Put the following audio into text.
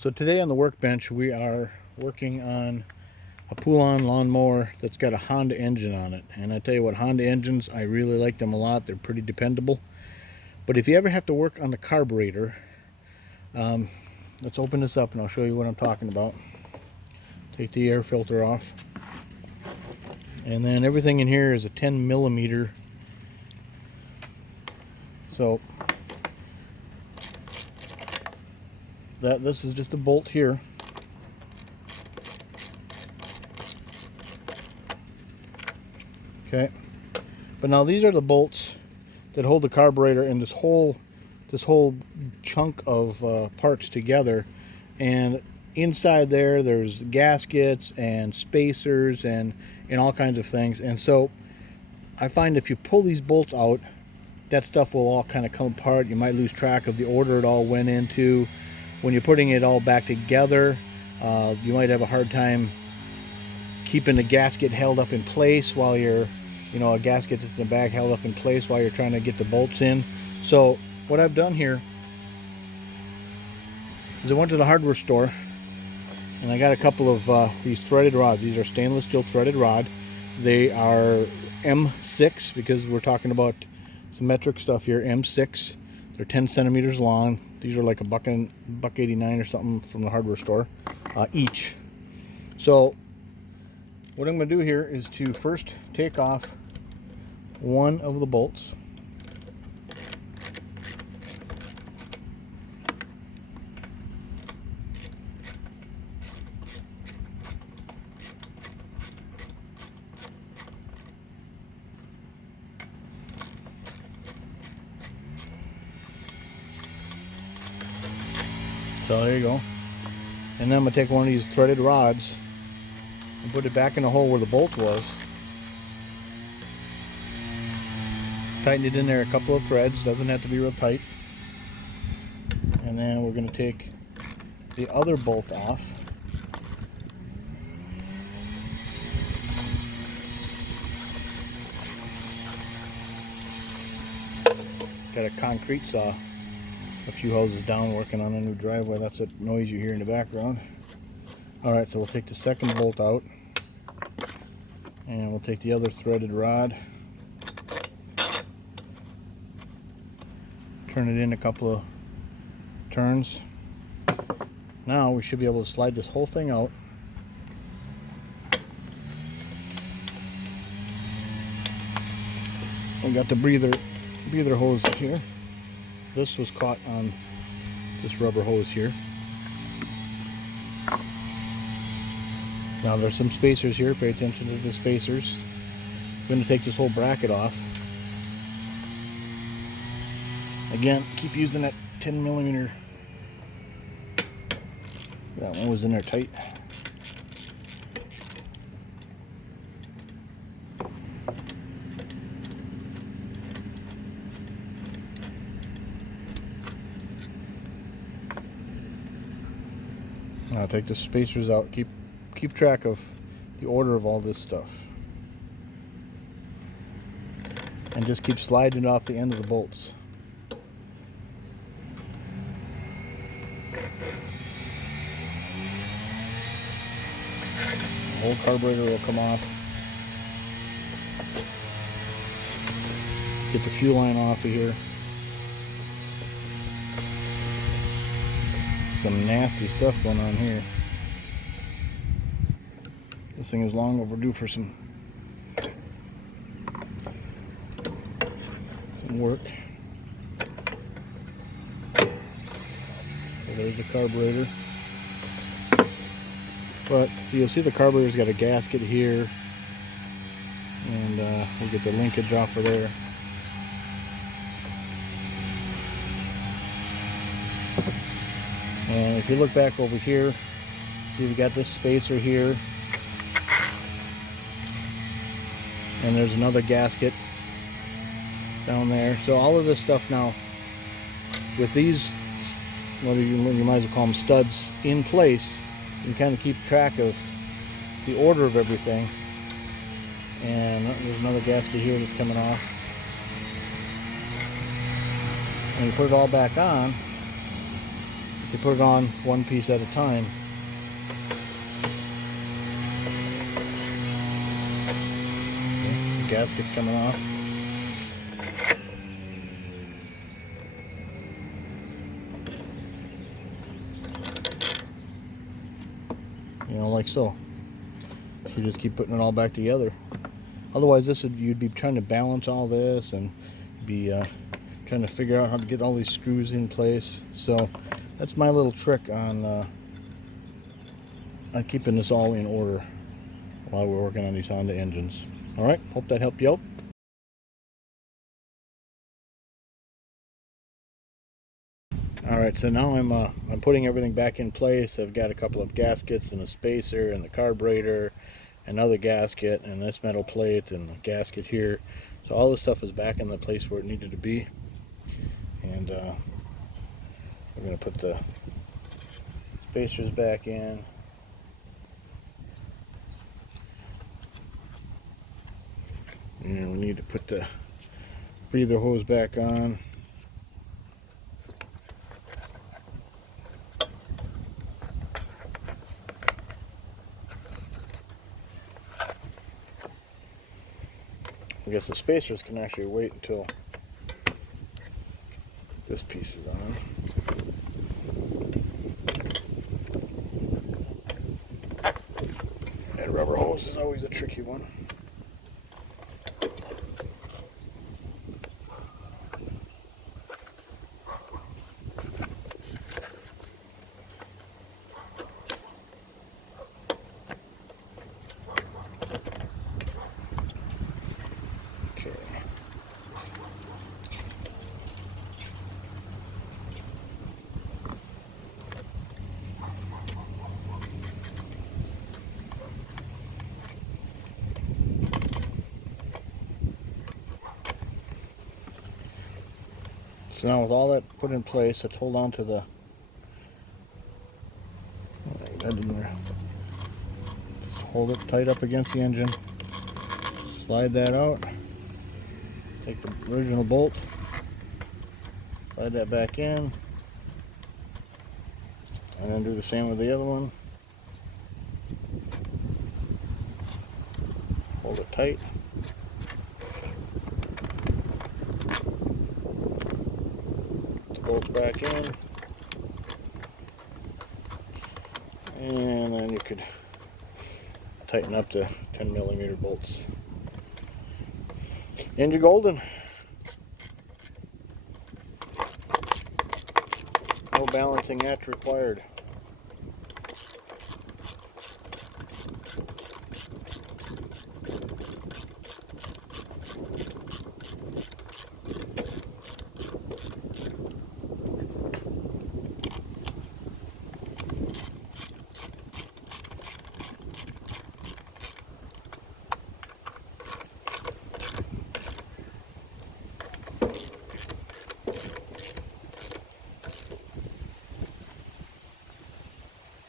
So today on the workbench we are working on a pull-on lawnmower that's got a Honda engine on it. And I tell you what, Honda engines, I really like them a lot. They're pretty dependable. But if you ever have to work on the carburetor, let's open this up and I'll show you what I'm talking about. Take the air filter off. And then everything in here is a 10 millimeter. So this is just a bolt here. Okay, but now these are the bolts that hold the carburetor and this whole chunk of parts together. And inside there's gaskets and spacers and all kinds of things. And so I find if you pull these bolts out, that stuff will all kind of come apart. You might lose track of the order it all went into. When you're putting it all back together, you might have a hard time keeping the gasket held up in place while you're, a gasket that's in the back held up in place while you're trying to get the bolts in. So what I've done here is I went to the hardware store and I got a couple of these threaded rods. These are stainless steel threaded rod. They are M6 because we're talking about some metric stuff here. M6. They're 10 centimeters long. These are like $1.89 or something from the hardware store each. So what I'm going to do here is to first take off one of the bolts. So there you go. And then I'm going to take one of these threaded rods and put it back in the hole where the bolt was. Tighten it in there a couple of threads, doesn't have to be real tight. And then we're going to take the other bolt off. Got a concrete saw a few houses down working on a new driveway. That's that noise you hear in the background. Alright, so we'll take the second bolt out and we'll take the other threaded rod, turn it in a couple of turns. Now we should be able to slide this whole thing out. We got the breather hose here. This was caught on this rubber hose here. Now there's some spacers here. Pay attention to the spacers. I'm going to take this whole bracket off. Again, keep using that 10 millimeter. That one was in there tight. Now take the spacers out. Keep track of the order of all this stuff. And just keep sliding it off the end of the bolts. The whole carburetor will come off. Get the fuel line off of here. Some nasty stuff going on here. This thing is long overdue for some work. So there's the carburetor. But so you'll see the carburetor's got a gasket here, and we'll get the linkage off of there. And if you look back over here, see we got this spacer here, and there's another gasket down there. So all of this stuff now, with these, well, you might as well call them studs, in place, you can kind of keep track of the order of everything. And there's another gasket here that's coming off. And you put it all back on, You put it on one piece at a time. Okay, the gasket's coming off. You know, like so. So you just keep putting it all back together. Otherwise, you'd be trying to balance all this and be trying to figure out how to get all these screws in place. So that's my little trick on keeping this all in order while we're working on these Honda engines. All right, hope that helped you out. All right, so now I'm putting everything back in place. I've got a couple of gaskets and a spacer and the carburetor, another gasket and this metal plate and the gasket here. So all this stuff is back in the place where it needed to be. And we're going to put the spacers back in. And we need to put the breather hose back on. I guess the spacers can actually wait until this piece is on. And rubber hose is always a tricky one. Okay. So now with all that put in place, let's hold on to the that didn't just hold it tight up against the engine. Slide that out. Take the original bolt. Slide that back in. And then do the same with the other one. Hold it tight. Put the bolts back in. And then you could tighten up the 10mm bolts. And you're golden. No balancing act required.